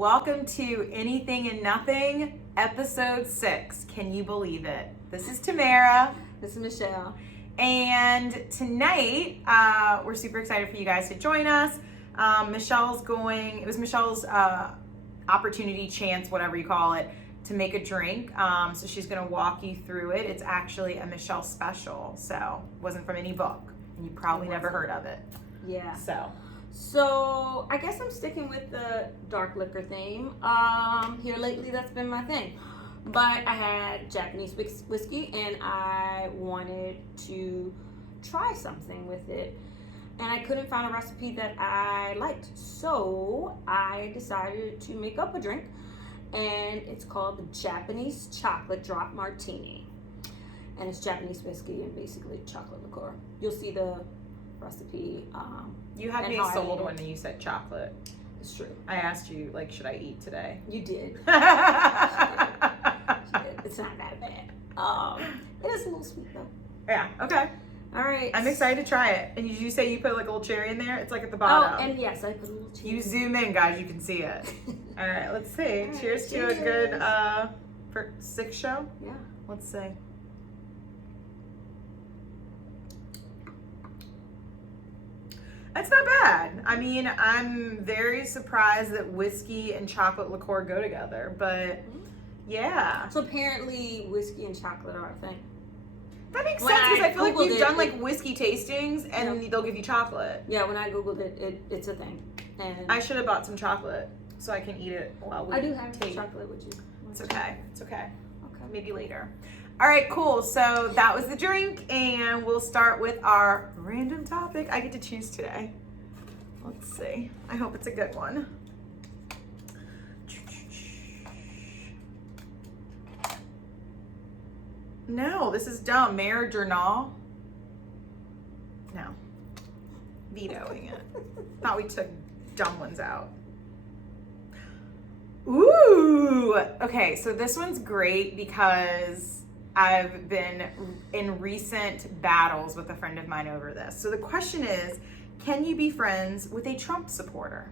welcome to Anything and Nothing, episode 6. Can you believe it? This is Tamara. This is Michelle. And tonight, we're super excited for you guys to join us. It was Michelle's opportunity, chance, whatever you call it, to make a drink. So she's going to walk you through it. It's actually a Michelle special, so it wasn't from any book. And you probably never heard of it. Yeah. So I guess I'm sticking with the dark liquor theme. Here lately, that's been my thing. But I had Japanese whiskey, and I wanted to try something with it. And I couldn't find a recipe that I liked. So I decided to make up a drink, and it's called the Japanese Chocolate Drop Martini. And it's Japanese whiskey and basically chocolate liqueur. You'll see the recipe. You had me sold when you said chocolate. It's true. I asked you, should I eat today? You did. It's not that bad. It is a little sweet though. Yeah, okay. All right. I'm excited to try it. And did you say you put a little cherry in there? It's at the bottom. Oh, and yes, I put a little cherry. You zoom in, guys, you can see it. All right, let's see. Right, cheers to a good for 6 show. Yeah. Let's see. That's not bad. I mean, I'm very surprised that whiskey and chocolate liqueur go together, but yeah. So apparently whiskey and chocolate are a thing. That makes sense because I feel like you've done whiskey tastings and they'll give you chocolate. Yeah, when I Googled it, it's a thing. And I should have bought some chocolate so I can eat it while we I do have tape. chocolate with you. It's okay. It's okay. Okay. Maybe later. All right, cool. So that was the drink, and we'll start with our random topic. I get to choose today. Let's see. I hope it's a good one. No, this is dumb. Mayor Journal. No. Vetoing it. Thought we took dumb ones out. Ooh. Okay, so this one's great because I've been in recent battles with a friend of mine over this. So the question is, can you be friends with a Trump supporter?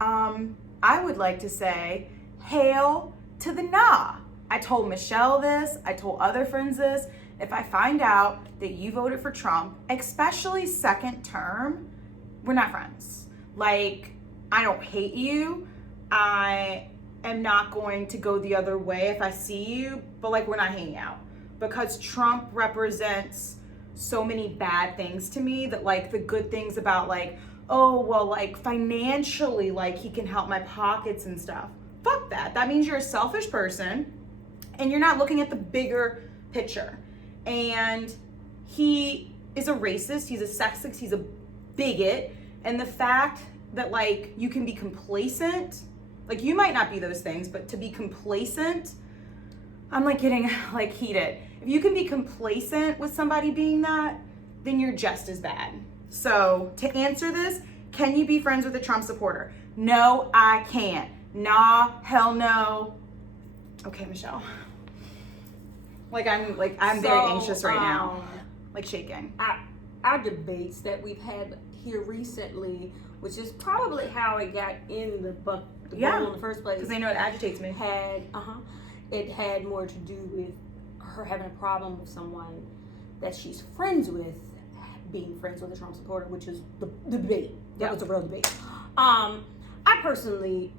I would like to say, hail to the nah. I told Michelle this, I told other friends this. If I find out that you voted for Trump, especially second term, we're not friends. I don't hate you. I am not going to go the other way if I see you, but we're not hanging out. Because Trump represents so many bad things to me that the good things about financially, he can help my pockets and stuff. Fuck that. That means you're a selfish person and you're not looking at the bigger picture. And he is a racist, he's a sexist, he's a bigot. And the fact that you can be complacent, you might not be those things, but to be complacent, I'm getting heated. If you can be complacent with somebody being that, then you're just as bad. So to answer this, can you be friends with a Trump supporter? No, I can't. Nah, hell no. Okay, Michelle. I'm very anxious right now. Shaking. Our debates that we've had here recently, which is probably how it got in the bubble in the first place. Because they know it agitates me. It had more to do with her having a problem with someone that she's friends with being friends with a Trump supporter, which is the debate. That was a real debate. I personally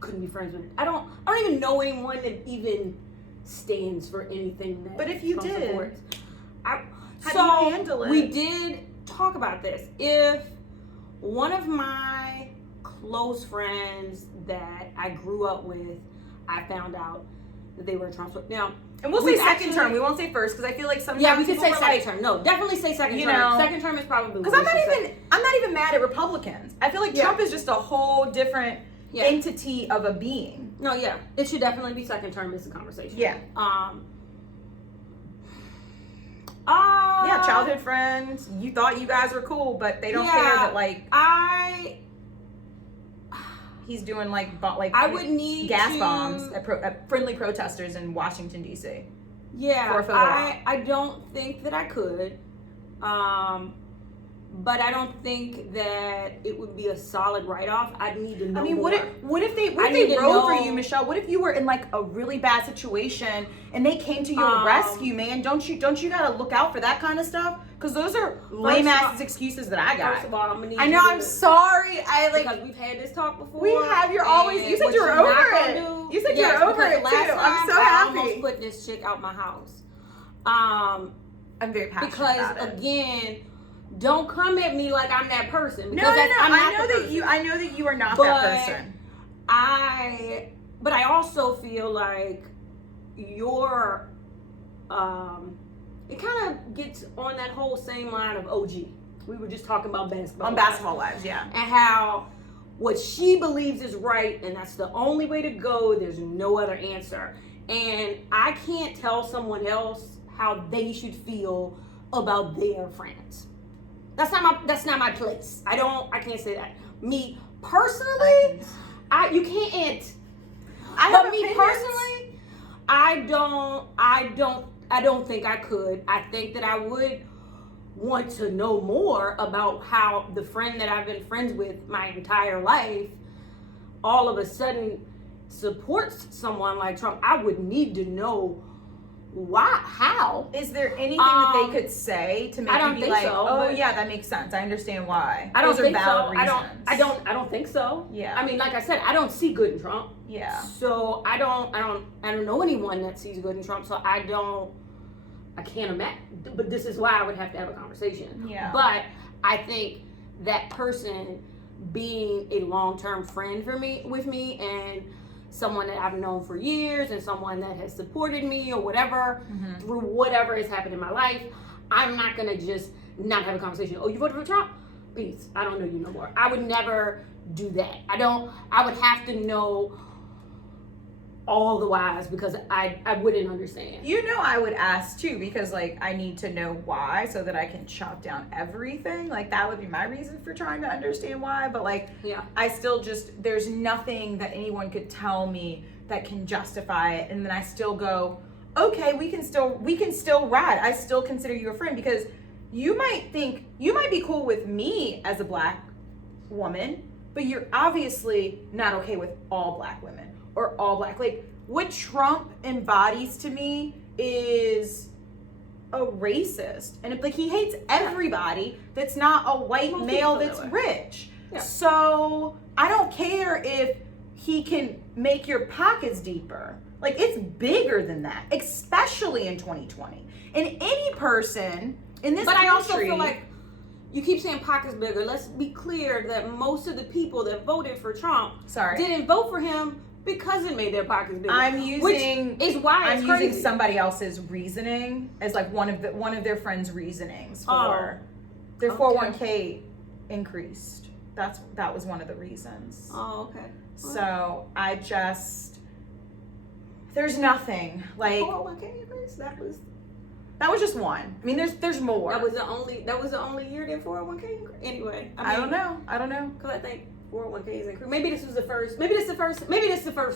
couldn't be friends with. I don't even know anyone that even stands for anything that. But if you Trump did, supports. how do you handle it? We did talk about this. If one of my close friends that I grew up with, I found out that they were a Trump supporter. Now, and we'll say second term. We won't say first because I feel like sometimes we could say second term. No, definitely say second term. Second term is probably because I'm not even mad at Republicans. I feel like Trump is just a whole different entity of a being. No, it should definitely be second term. Is the conversation. Childhood friends. You thought you guys were cool, but they don't care that he's doing I would need gas bombs at friendly protesters in Washington D.C. Yeah, I don't think that I could. but I don't think that it would be a solid write-off. I'd need to know. I mean, more. what if they rode for you, Michelle? What if you were in like a really bad situation and they came to your rescue, man? Don't you gotta look out for that kind of stuff? Because those are lame ass excuses that I got. First of all, I'm gonna need. I know. I'm sorry. Because we've had this talk before. We have. You're always. You said you were over it. You said you were over it too. I'm so happy. I almost put this chick out my house. I'm very passionate about it. Because again, don't come at me like I'm that person. Because No. I know that you are not that person. But I also feel like your it kind of gets on that whole same line of OG. We were just talking about basketball. On Basketball Wives, yeah. And how what she believes is right, and that's the only way to go. There's no other answer. And I can't tell someone else how they should feel about their friends. That's not my place. I can't say that. Me personally, you can't. But me personally, I don't think I could. I think that I would want to know more about how the friend that I've been friends with my entire life all of a sudden supports someone like Trump. I would need to know why, how. Is there anything that they could say to make you be like, so, oh yeah, that makes sense. I understand why. I don't Those think are valid so. reasons. I don't think so. Yeah. I mean, like I said, I don't see good in Trump. Yeah. So I don't know anyone that sees good in Trump. So I can't imagine. But this is why I would have to have a conversation. Yeah. But I think that person being a long-term friend with me and someone that I've known for years and someone that has supported me or whatever through whatever has happened in my life, I'm not gonna just not have a conversation. Oh, you voted for Trump? Peace. I don't know you no more. I would never do that. I would have to know all the whys because I wouldn't understand. You know, I would ask too because like I need to know why so that I can chop down everything. Like that would be my reason for trying to understand why. But like, yeah, I still there's nothing that anyone could tell me that can justify it. And then I still go, okay, we can still ride. I still consider you a friend because you might be cool with me as a black woman, but you're obviously not okay with all black women. Or all black. Like what Trump embodies to me is a racist, and like he hates everybody that's not a white male that's rich. Yeah. So I don't care if he can make your pockets deeper. Like it's bigger than that, especially in 2020. And any person in this country. But I also feel like you keep saying pockets bigger. Let's be clear that most of the people that voted for Trump didn't vote for him because it made their pockets bigger. I'm using crazy. somebody else's reasoning as like one of their friends' reasonings for their 401k increased. That was one of the reasons. Oh, okay. So there's nothing like 401k increase. That was just one. I mean, there's more. That was the only year that 401k increased. Anyway, I don't know. Because I think 401ks increased. Maybe this is the first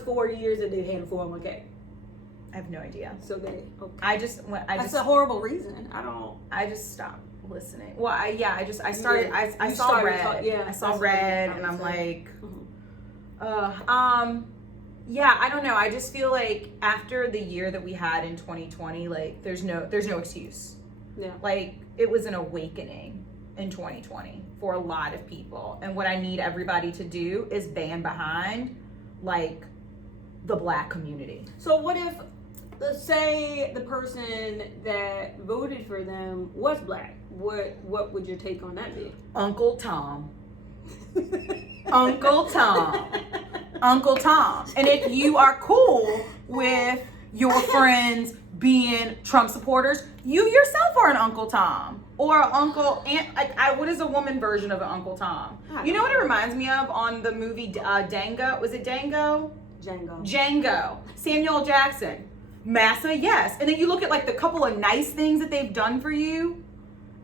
4 years that they had a 401k. I have no idea. So that's a horrible reason. I just stopped listening. Well, I saw red and I'm like, yeah, I don't know. I just feel like after the year that we had in 2020, like there's no excuse. Yeah. Like it was an awakening in 2020 for a lot of people. And what I need everybody to do is band behind like the black community. So what if, let's say the person that voted for them was black? What would your take on that be? Uncle Tom. Uncle Tom. Uncle Tom. And if you are cool with your friends being Trump supporters, you yourself are an Uncle Tom. Or Uncle Aunt, what is a woman version of an Uncle Tom? You know what it reminds me of on the movie Django? Was it Django? Django. Samuel Jackson. Massa, yes. And then you look at like the couple of nice things that they've done for you.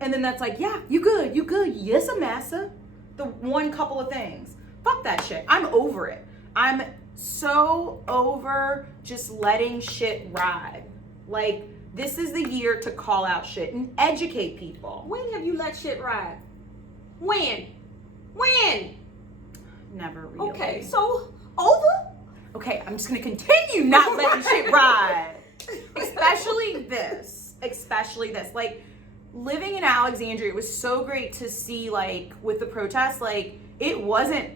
And then that's like, yeah, you good. Yes, a Massa. The one couple of things. Fuck that shit. I'm over it. I'm so over just letting shit ride. Like, this is the year to call out shit and educate people. When have you let shit ride? When? Never really. Okay, so over? Okay, I'm just gonna continue not letting shit ride. Especially this. Like, living in Alexandria, it was so great to see, like, with the protests, like, it wasn't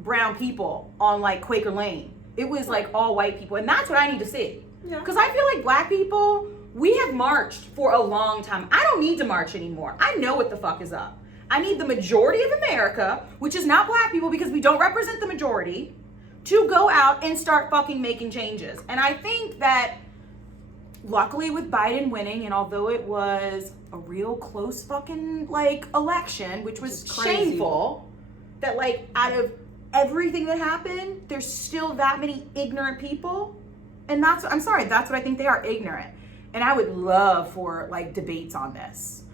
brown people on, like, Quaker Lane. It was, like, all white people. And that's what I need to see. Yeah. Because I feel like black people, we have marched for a long time. I don't need to march anymore. I know what the fuck is up. I need the majority of America, which is not black people because we don't represent the majority, to go out and start fucking making changes. And I think that luckily with Biden winning, and although it was a real close fucking like election, which was shameful, that like out of everything that happened, there's still that many ignorant people. And that's what I think they are, ignorant. And I would love for like debates on this.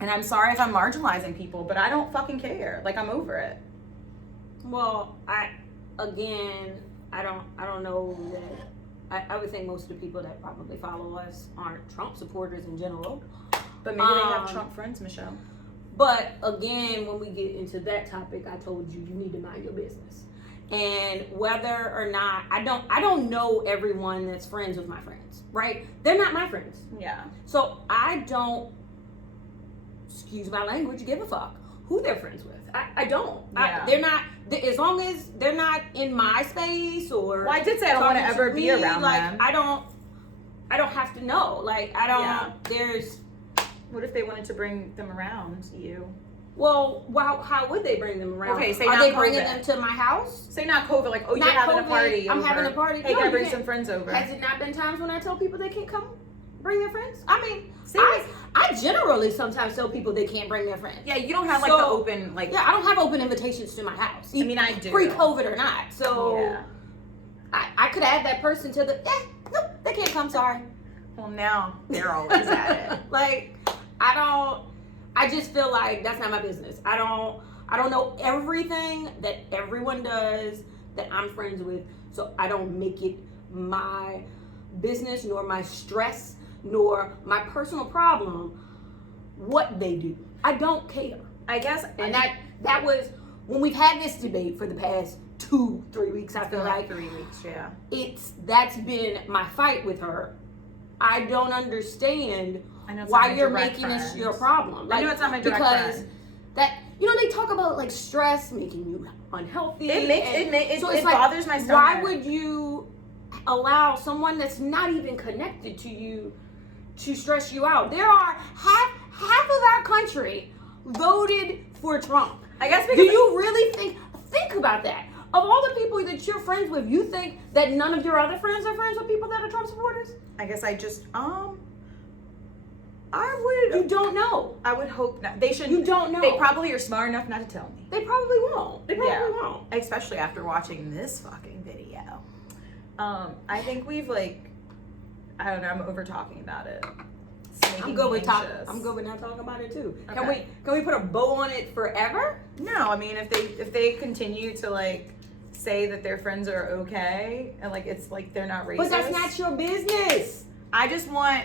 And I'm sorry if I'm marginalizing people, but I don't fucking care. Like, I'm over it. Well, I don't know that. I would think most of the people that probably follow us aren't Trump supporters in general. But maybe they have Trump friends, Michelle. But again, when we get into that topic, I told you need to mind your business. And whether or not I don't know everyone that's friends with my friends, right? They're not my friends. Yeah. So I don't, excuse my language, give a fuck who they're friends with. I don't. Yeah. They're not, as long as they're not in my space or. Well, I did say I don't want to ever be around them. I don't have to know. Like, I don't, there's. What if they wanted to bring them around you? Well, how would they bring them around? Okay, say Are not they COVID. bringing them to my house? Say not COVID, like, oh, Not you're having COVID, a party. I'm over. having a party. Hey, No, can I you bring can't. some friends over? Has it not been times when I tell people they can't come bring their friends? I mean, See, I generally sometimes tell people they can't bring their friends. yeah, you don't have like the open, like. Yeah, I don't have open invitations to my house. I mean, I do. Pre-COVID or not. So Yeah. I could add that person to the, nope, they can't come, sorry. Well, now they're always at it. Like, I just feel like that's not my business. I don't know everything that everyone does that I'm friends with, so I don't make it my business nor my stress nor my personal problem what they do. I don't care. I guess, And that was when we've had this debate for the past 2-3 weeks. I feel like 3 weeks, yeah. that's been my fight with her. I don't understand It's why not my you're direct making this friend. your problem. Like, I know it's not my direct because friend. that, they talk about like stress making you unhealthy. It so it's bothers my stomach. Why would you allow someone that's not even connected to you to stress you out? There are half of our country voted for Trump. I guess Do because you really think about that? Of all the people that you're friends with, you think that none of your other friends are friends with people that are Trump supporters? I guess I just I would. You don't know. I would hope not. They should. You don't know. They probably are smart enough not to tell me. They probably won't. They probably won't. Especially after watching this fucking video. I think we've like, I don't know. I'm over talking about it. I'm good with I'm good with not talking about it too. Okay. Can we put a bow on it forever? No, I mean if they continue to like say that their friends are okay and like it's like they're not racist. But that's not your business. I just want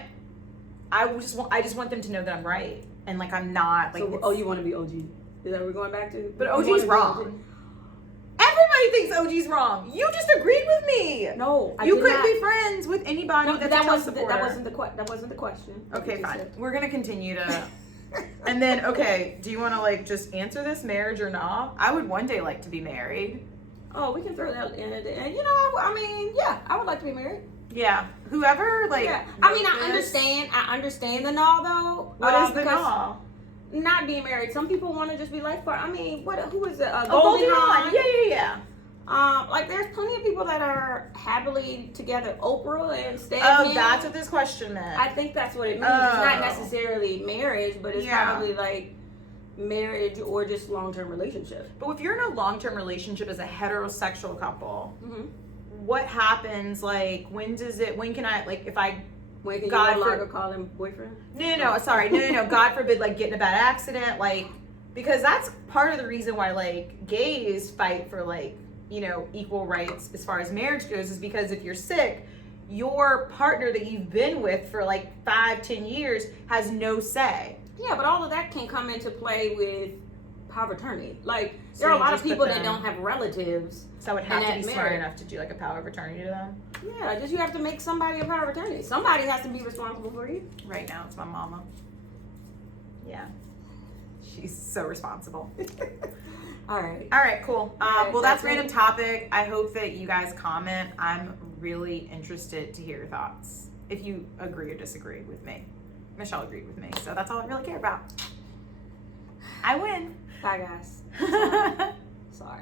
them to know that I'm right and like I'm not like. So, you want to be OG? Is that what we're going back to? But OG's wrong. Everybody thinks OG's wrong. You just agreed with me. No, you couldn't be friends with anybody No, that's that a Trump wasn't supporter. that wasn't the question. Okay, fine. We're gonna continue to. And then, okay, do you want to like just answer this, marriage or not? I would one day like to be married. Oh, we can throw that in at the end. I mean, yeah, I would like to be married. Yeah, whoever like. Yeah. I mean, I understand the no though. What is the no? Not being married. Some people want to just be life partner. I mean, who is it? Goldie Hawn. Yeah. Like there's plenty of people that are happily together. Oprah and Stan. Oh, that's what this question meant. I think that's what it means. It's not necessarily marriage, but it's probably like marriage or just long-term relationship. But if you're in a long-term relationship as a heterosexual couple, what happens? Like, when can I, like, if I, When can God you no longer call him boyfriend? No, sorry. No. God forbid, like, get in a bad accident, like, because that's part of the reason why, like, gays fight for, like, equal rights as far as marriage goes is because if you're sick, your partner that you've been with for, like, 5-10 years has no say. Yeah, but all of that can come into play with power of attorney. Like, So there are a you lot of just put people that them- don't have relatives. So I would have And to be that smart married. enough to do like a power of attorney to them. Yeah, just you have to make somebody a power of attorney. Somebody has to be responsible for you. Right now, it's my mama. Yeah. She's so responsible. All right. All right, cool. Alright, Well, that's that's random it. topic. I hope that you guys comment. I'm really interested to hear your thoughts. If you agree or disagree with me. Michelle agreed with me, so that's all I really care about. I win. Bye, guys. Sorry.